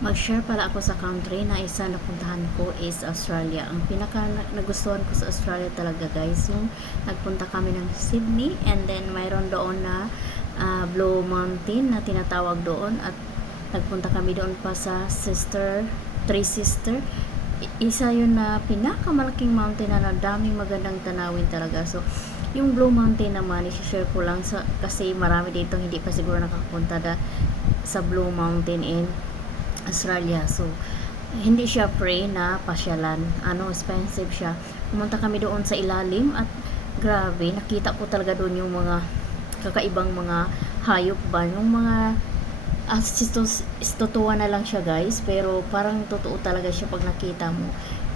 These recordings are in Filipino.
Mag-share pala ako sa country na isa na puntahan ko is Australia. Ang pinaka nagustuhan ko sa Australia talaga guys, yung nagpunta kami ng Sydney and then mayroon doon na Blue Mountain na tinatawag doon at nagpunta kami doon pa sa Three Sister. Isa yun na pinakamalaking mountain na daming magandang tanawin talaga. So, yung Blue Mountain naman, i-share ko lang kasi marami dito hindi pa siguro nakapunta sa Blue Mountain in Australia. So, hindi siya free na pasyalan. Expensive siya. Pumunta kami doon sa ilalim at grabe, nakita ko talaga doon yung mga kakaibang mga hayop ba. Yung mga totoo na lang siya guys, pero parang totoo talaga siya pag nakita mo.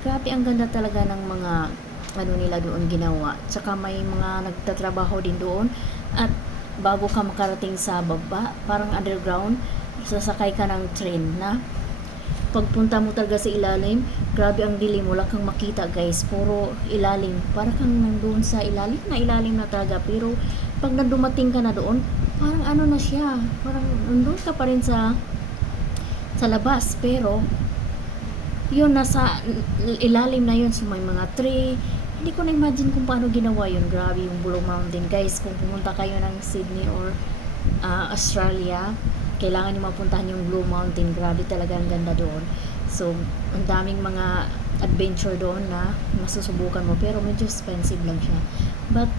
Grabe, ang ganda talaga ng mga nila doon ginawa. Tsaka may mga nagtatrabaho din doon at bago ka makarating sa baba, parang underground, sasakay ka ng train na pagpunta mo talaga sa ilalim, grabe ang dilim, wala kang makita guys, puro ilalim, para kang nandoon sa ilalim na talaga. Pero pag dumating ka na doon, parang na siya, parang nandoon ka pa rin sa labas, pero yun, nasa ilalim na yun. So may mga tree, hindi ko na-imagine kung paano ginawa yun. Grabe yung Blue Mountain guys. Kung pumunta kayo ng Sydney or Australia, kailangan nyo mapuntahan yung Blue Mountain. Grabe talaga, ang ganda doon. So, ang daming mga adventure doon na masusubukan mo, pero medyo expensive lang siya. But,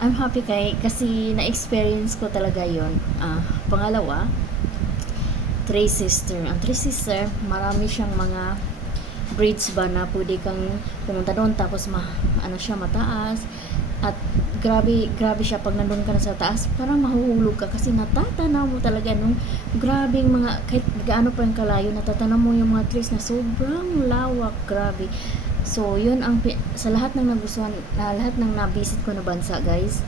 I'm happy kasi na-experience ko talaga yon. Pangalawa, Three Sister. Ang Three Sister, marami siyang mga bridge ba na pwede kang pumunta doon, tapos siya mataas at grabe siya. Pag nandun ka na sa taas, parang mahuhulog ka kasi natatanaw mo talaga nung grabing mga, kahit gaano pa yung kalayo, natatanaw mo yung mga trees na sobrang lawak. Grabe. So yun ang sa lahat ng nagustuhan, lahat ng na-visit ko na bansa guys,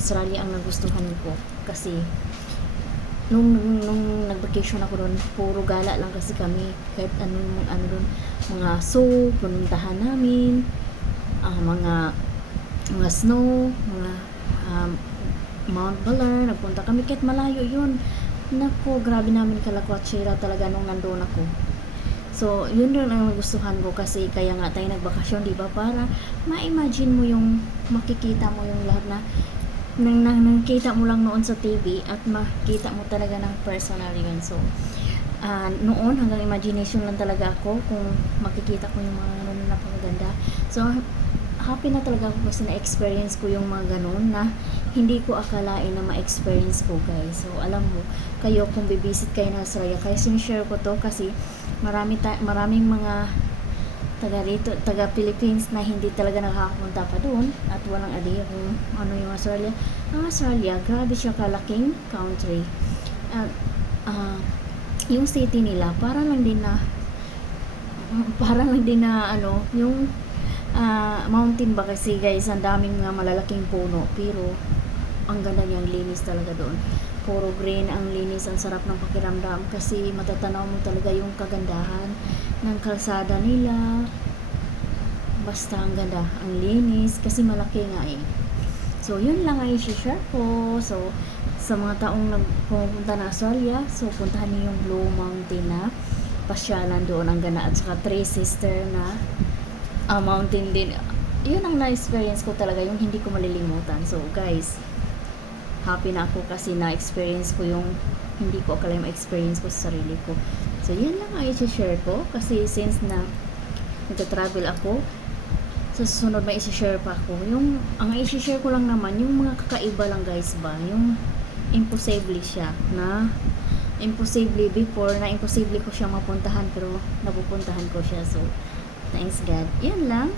Australia ang nagustuhan ko kasi nung nag-vacation ako doon, puro gala lang kasi kami. Kahit ano doon, mga zoo, pununtahan namin, mga snow, mga Mount Baller, nagpunta kami kahit malayo yun. Naku, grabe namin kalakwatsira talaga nung nandoon ako. So, yun rin ang nagustuhan ko kasi kaya nga tayo nagbakasyon, di ba? Para ma-imagine mo yung, makikita mo yung lahat na nang kita mo lang noon sa TV at makita mo talaga ng personal yun. So, noon hanggang imagination lang talaga ako kung makikita ko yung mga ganun na napakaganda. So, happy na talaga ako kasi na-experience ko yung mga ganun na hindi ko akalain na ma-experience ko guys. So, alam mo, kayo kung bibisit kayo na Australia, kaya sinishare ko to kasi maraming mga taga Philippines na hindi talaga nakakapunta pa doon at walang idea kung ano yung Australia. Ang Australia, grabe siya kalaking country. At yung city nila, parang lang din na yung mountain ba kasi guys, ang daming mga malalaking puno, pero ang ganda niyang linis talaga doon. Puro green, ang linis, ang sarap ng pakiramdam kasi matatanaw mo talaga yung kagandahan ng kalsada nila. Basta ang ganda, ang linis kasi malaki nga eh. So yun lang ang i-share ko. So sa mga taong nagpupunta na Australia, so puntahan niyo yung Blue Mountain na pasyalan doon, ang ganda. At saka Three Sister na mountain din. Yun ang na-experience ko talaga, yung hindi ko malilimutan. So guys, happy na ako kasi na-experience ko yung hindi ko akala ma-experience ko sa sarili ko. So yun lang ang i-share ko kasi since na nagta-travel ako, sa susunod may i-share pa ako. Ang i-share ko lang naman yung mga kakaiba lang guys ba, yung imposible siya na imposible before na imposible ko siya mapuntahan, pero napupuntahan ko siya. So thanks God. Yan lang.